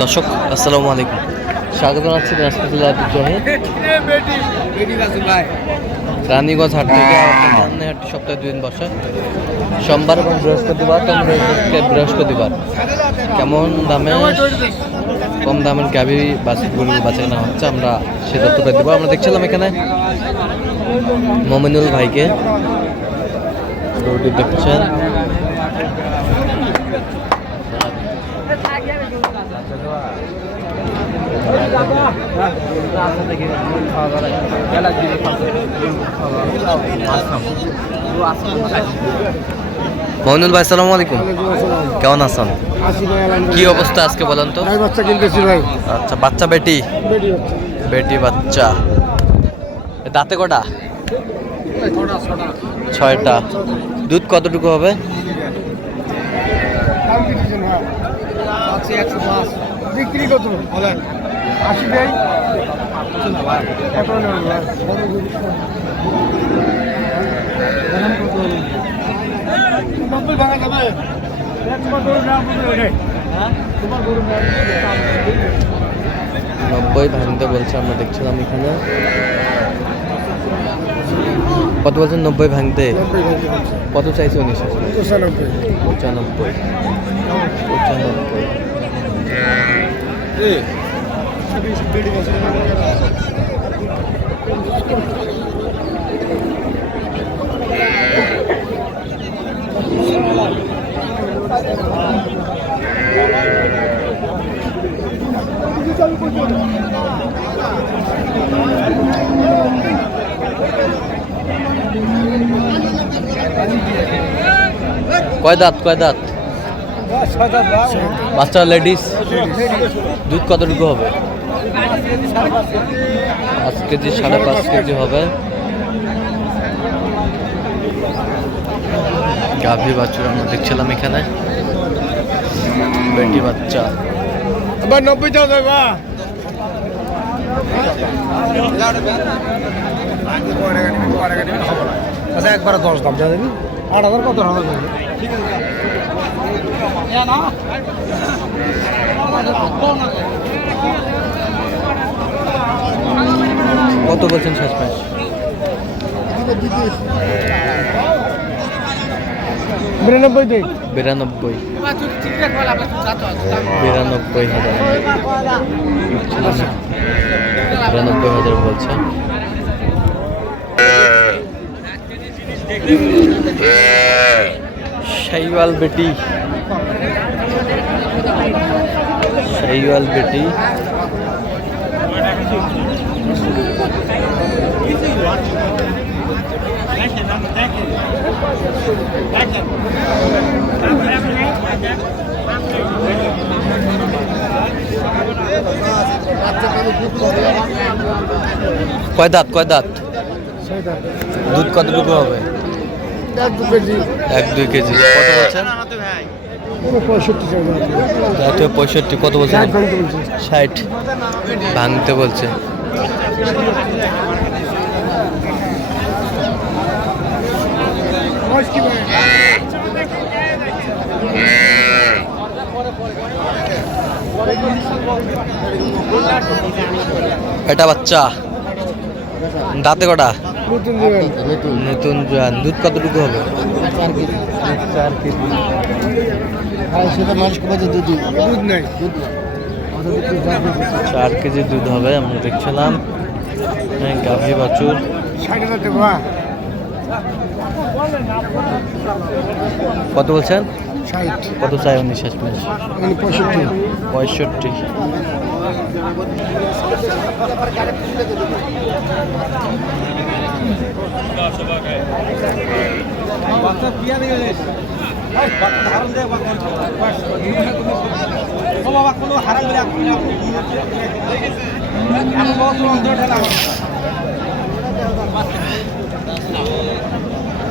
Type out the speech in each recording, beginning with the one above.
দর্শক আসসালামু আলাইকুম, স্বাগত জানাচ্ছি দিনাজপুর জেলার ঐতিহ্যবাহী রানীগঞ্জ হাট থেকে। আপনার হাটটি সপ্তাহে 2 দিন বসে, সোমবার এবং বৃহস্পতিবার। বৃহস্পতিবার কেমন দামে কম দামের গাভী গরু বাছাই না হচ্ছে, আমরা সে তথ্যটা দেবো। আমরা দেখছিলাম এখানে মমিনুল ভাইকে, গরুটি দেখছেন। মমিনুল ভাই আসসালামু আলাইকুম, কেমন আছেন? কি অবস্থা আজকে বলেন তো? বাচ্চা কিনতেছি ভাই। আচ্ছা, বাচ্চা বেটি বেটি বাচ্চা, দাঁতে কটা? 6টা। দুধ কতটুকু হবে? বিক্রি কত বলেন? 80 দেই। ভাঙা যাবে। 90 ভাঙতে বলছে, আমরা দেখছিলাম এখানে। কত বলছেন? 90 ভাঙতে। কত চাইছে উনি? 95। কয় দাঁত? বাচ্চা লেডিস। দুধ কতটুকু হবে? 5 কেজি 5.5 কেজি হবে। গাভী বাছুর আমরা দেখছিলাম এখানে, বেটি বাচ্চা। আবার 90 দাও যাবে। আচ্ছা, একবার 10 দাম যা দেবি। 8000 কত হবে? কত বলছেন শেষ প্রাইস? 92 দেই। 92,000 বলছে। শাইওয়াল বেটি কয় দাঁত? 6 দাম। দুধ কতটুকু হবে? 1-2 কেজি। 1-2 কেজি। কত বলছেন? 65 কত বলছেন? 60 ভাঙতে বলছে। এটা বাচ্চা, দাঁতে কটা? নতুন। দুধ কতটুকু হবে? 4 কেজি। সেটা মানুষ কমাতে দুধ নেই। 4 কেজি দুধ হবে। আমরা দেখছিলাম গাভী বাছুর। কত বলছেন? 60। কত চাই উনি শেষ প্রাইস? 65।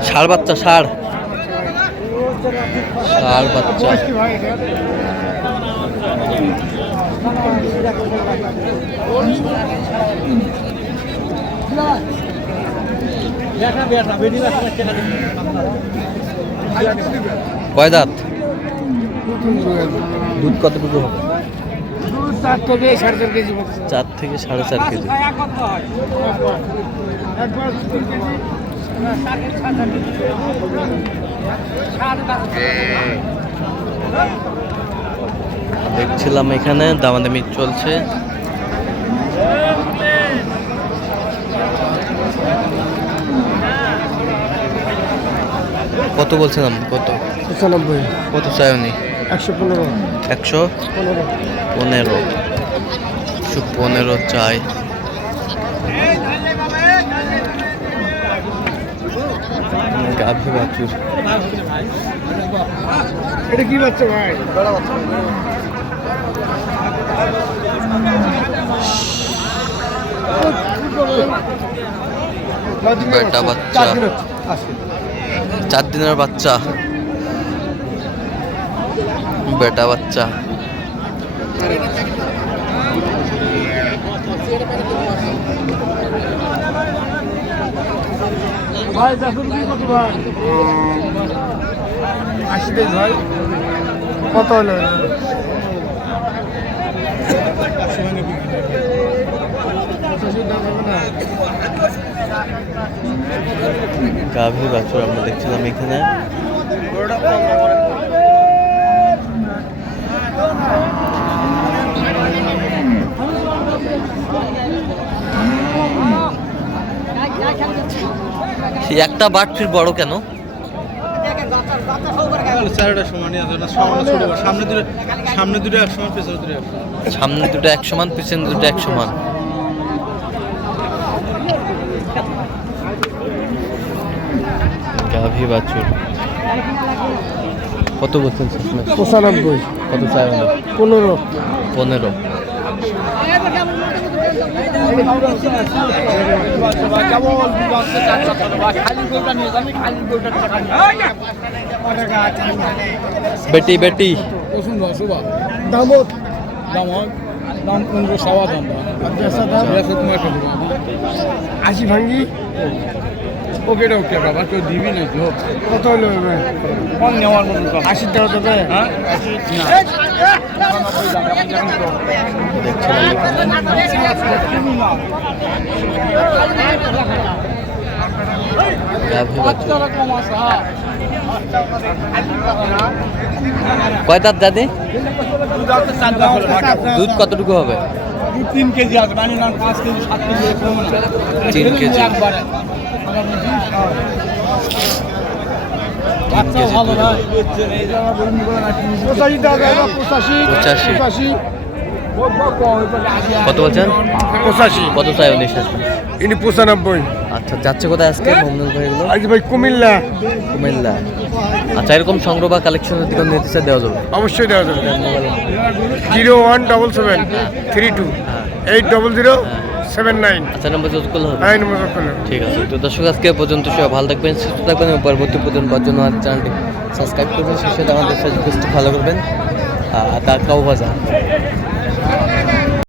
ষাড় বাচ্চা, ষাড় বাচ্চা। কয় দাঁত? নতুন দুধ কতটুকু হবে? দুধ 4 থেকে 4.5 কেজি মতো। 4 থেকে 4.5 কেজি। একবার 3 কেজি। দেখছিলাম এখানে দামাদামি চলছে। কত বলছিলাম? কত 95 কত চাই উনি? 115 115 115 চাই। গাভী বাছুর। এটা কি বাচ্চা ভাই? বেটা বাচ্চা, 4 দিনের বাচ্চা, বেটা বাচ্চা। ভাই দেখুন কি কত ভাই? 80 দেন ভাই। কত হলো? গাভী বাছুর আমরা দেখছিলাম এখানে। একটা বাট ফির বড় কেন? চারটা সমানই আছে না, ছোট সামনে দুটো এক সমান, পেছনে দুটো এক সমান। সামনে দুটো 1 সমান, পিছনে দুটো 1 সমান। গাভী বাছুর কত বলছেন? 95 কত চাই? 15 15। বেটি বেটি দামত দাম 15 সওয়া দাম। 80 ভাঙ্গি। ওকে ওকে বাবা, কেউ দিবি না তো। কত হলো ভাই? কম নেওয়ার মতো তো। 80 টাকা দেবে? হ্যাঁ দেখছিলাম গাভী বাছুর। কয় দাঁত দাদি? দুধ কতটুকু হবে? 3 কেজি আছে, মানে না 5 কেজি 7 কেজি এরকম না। 3 কেজি। বাচ্চা ভালো না। 85 টাকা, 85 85। কত বলছেন? 85। কত চাই উনি শেষ? ইনি 95। আচ্ছা, যাচ্ছে কোথায় আজকে মোহাম্মদ ভাই এগুলো? আজ ভাই কুমিল্লা। কুমিল্লা। আচ্ছা, এরকম সংগ্রহ বা কালেকশনের দিকে নিতে চাই দেওয়া যাবে? অবশ্যই দেওয়া যাবে। 0177 32 80079। আচ্ছা, নম্বর যোগ করলে হবে? হ্যাঁ, নমস্কার করলাম। ঠিক আছে। তো দর্শক, আজকে পর্যন্ত সবাই ভালো থাকবেন, সুস্থ থাকবেন এবং পরবর্তী পর্যন্ত পাওয়ার জন্য আমার চ্যানেলটি সাবস্ক্রাইব করবেন, সেই সাথে আমাদের ফেসবুক পেজটি ফলো করবেন। তা কাউ ভাজা